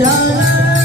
让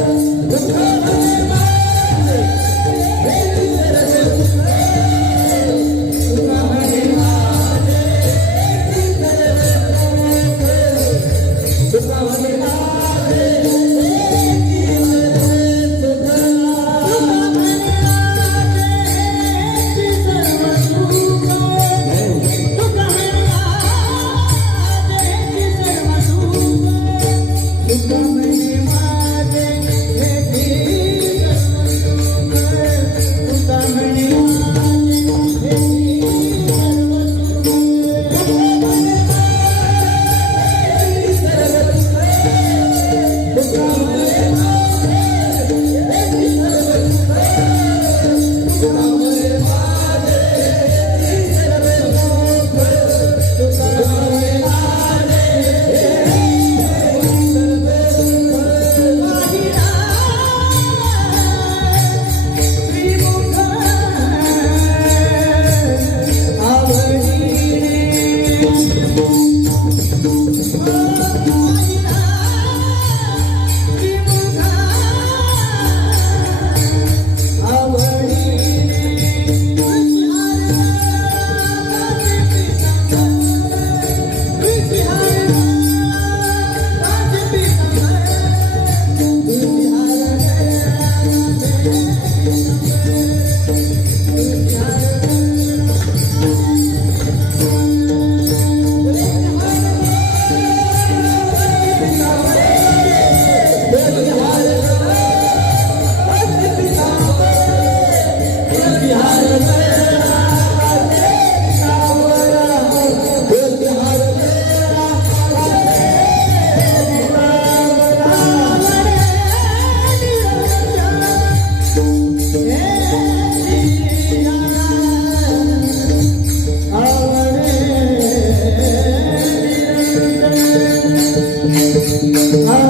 Hey! I